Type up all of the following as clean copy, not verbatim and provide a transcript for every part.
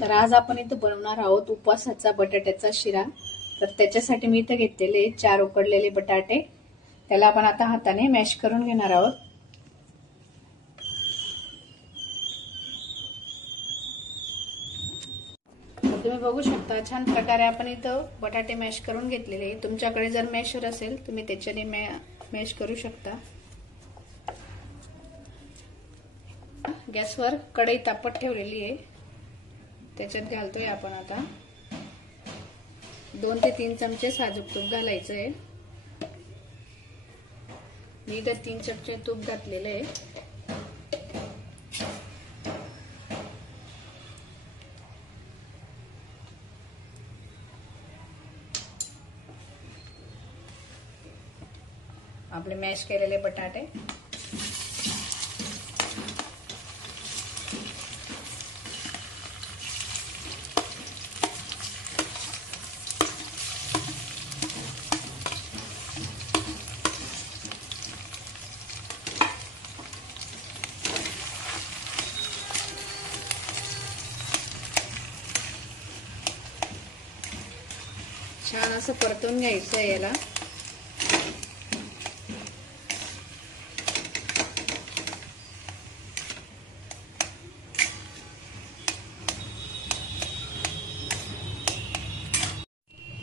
तर आज आपण इथं बनवणार आहोत उपवासाचा बटाट्याचा शिरा। तर त्याच्यासाठी मी इथं घेतलेले 4 उकडलेले बटाटे, त्याला आपण आता हाताने मॅश करून घेणार आहोत। तुम्ही बघू शकता छान प्रकारे आपण इथं बटाटे मॅश करून घेतलेले। तुमच्याकडे जर मॅशर असेल तुम्ही त्याच्याने मॅश करू शकता। गॅसवर कढई तापत ठेवलेली आहे, त्याच्यात घालतोय आपण आता 2 ते 3 चमचे साजूक तूप घालायचं आहे। मी इथं 3 चमचे तूप घातलेलं आहे। आपले मॅश केलेले बटाटे छान असं परतून घ्यायचं याला।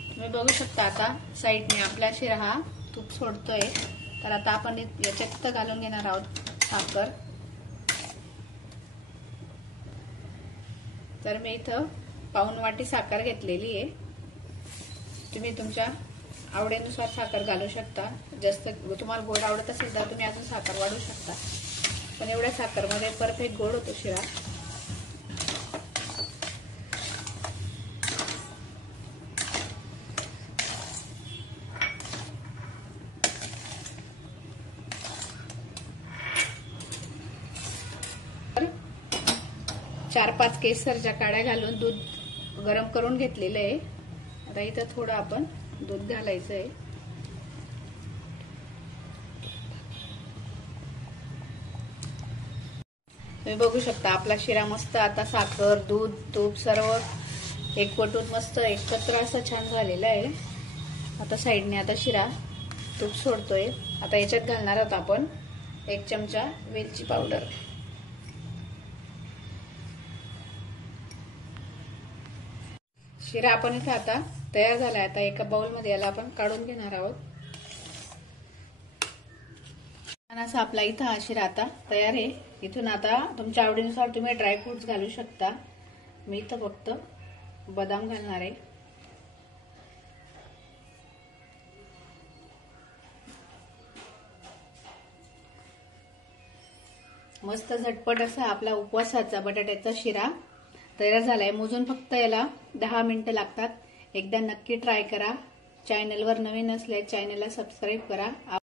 तुम्ही बघू शकता आता साईडने आपला शिरा हा तूप सोडतोय। तर आता आपण याच्यात घालून घेणार आहोत साखर। तर मी इथं पाऊण वाटी साखर घेतलेली आहे। तुम्ही तुमच्या आवडीनुसार साखर घालू शकता। जास्त तुम्हाला गोड आवडत असेल तर तुम्ही अजून साखर वाढवू शकता, पण एवढ्या साखरमध्ये परफेक्ट गोड होतो शिरा। चार 5 केसरच्या काड्या घालून दूध गरम करून घेतलेलं आहे। आता इथं थोडं आपण दूध घालायचं आहे। तुम्ही बघू शकता आपला शिरा मस्त आता साखर, दूध, तूप सर्व एकवटून मस्त एकत्र असं छान झालेलं आहे। आता साईडने आता शिरा तूप सोडतोय। आता याच्यात घालणार आहोत आपण 1 चमचा वेलची पावडर। शिरा आपण इथे आता तयार झालाय। आता एका बाउल मध्ये याला आपण काढून घेणार आहोत। छान असा आपला इथं हा शिरा आता तयार आहे। इथून आता तुमच्या आवडीनुसार तुम्ही ड्रायफ्रुट्स घालू शकता। मी इथं फक्त बदाम घालणार आहे। मस्त झटपट असा आपला उपवासाचा बटाट्याचा शिरा तयार झालाय। मोजून फक्त याला 10 मिनिटं लागतात। एकदा नक्की ट्राय करा। चॅनलवर नवीन असल्यास चॅनलला सबस्क्राईब करा।